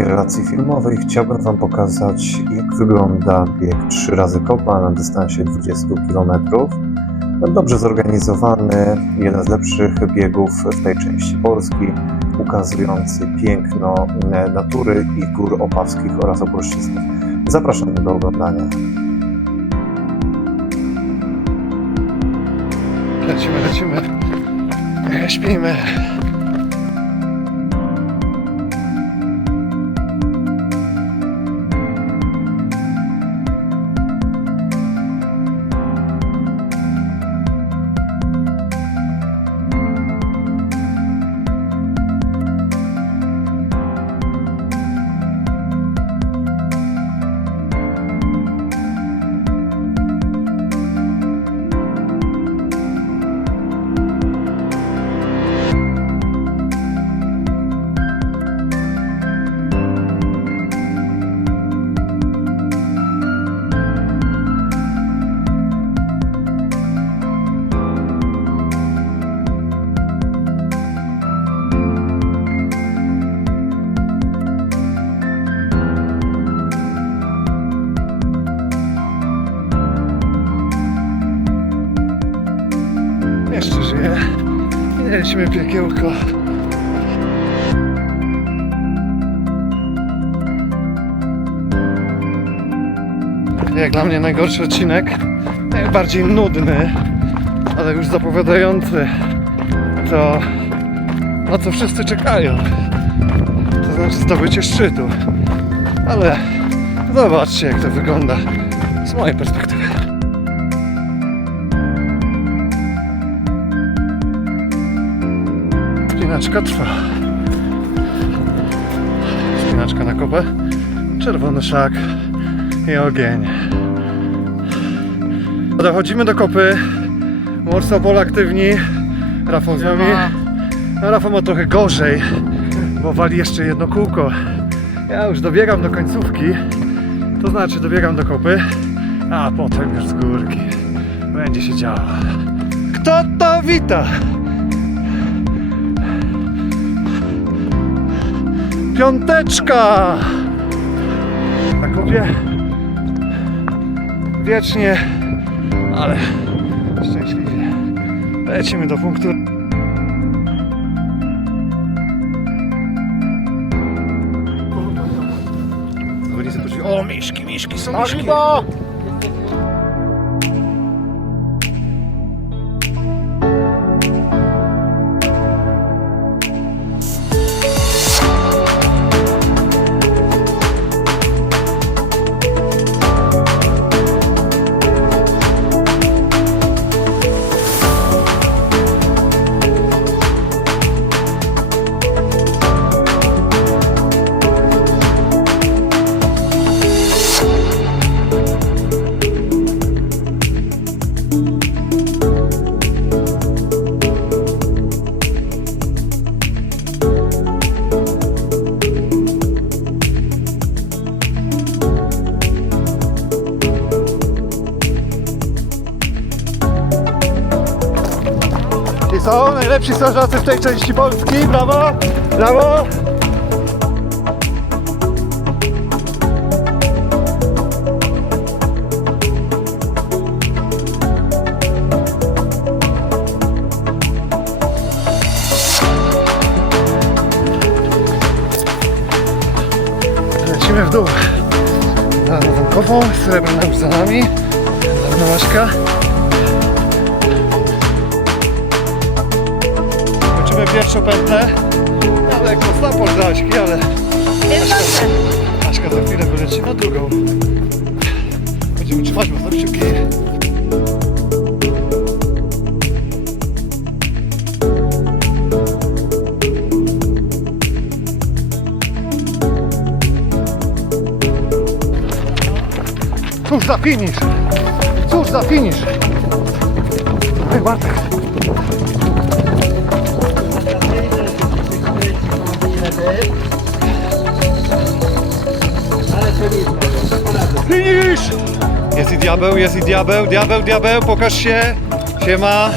krótkiej relacji filmowej chciałbym Wam pokazać, jak wygląda bieg 3 razy kopa na dystansie 20 km. Dobrze zorganizowany, jeden z lepszych biegów w tej części Polski, ukazujący piękno natury i gór opawskich oraz opolszczyzny. Zapraszam do oglądania. Lecimy, lecimy. Śpimy. Mieliśmy piekiełko. Jak dla mnie najgorszy odcinek, najbardziej nudny, ale już zapowiadający to, na co wszyscy czekają. To znaczy zdobycie szczytu. Ale zobaczcie jak to wygląda z mojej perspektywy. Spinaczka trwa. Spinaczka na kopę, czerwony szak i ogień. Dochodzimy do kopy. Morsopol aktywni. Rafał z nami. No, Rafał ma trochę gorzej, bo wali jeszcze jedno kółko. Ja już dobiegam do końcówki. To znaczy dobiegam do kopy, a potem już z górki. Będzie się działo. Kto to wita? Piąteczka! Na kupie wiecznie, ale szczęśliwie. Lecimy do punktu. O, miśki, miśki, są miśki. Są najlepsi strażacy w tej części Polski. Brawo! Brawo! Lecimy w dół. Za nową kopą, srebrna już za nami. Za Kończymy pierwszą pętlę. Ja lekko stopą z Aśki, ale Aśka, Aśka za chwilę wyleci na drugą. Będziemy trzymać mocno kciuki. Cóż za finisz! Cóż za finisz! Ej, Bartek! Finish! Jest i diabeł, jest i diabeł, diabeł, diabeł, pokaż się. Siema.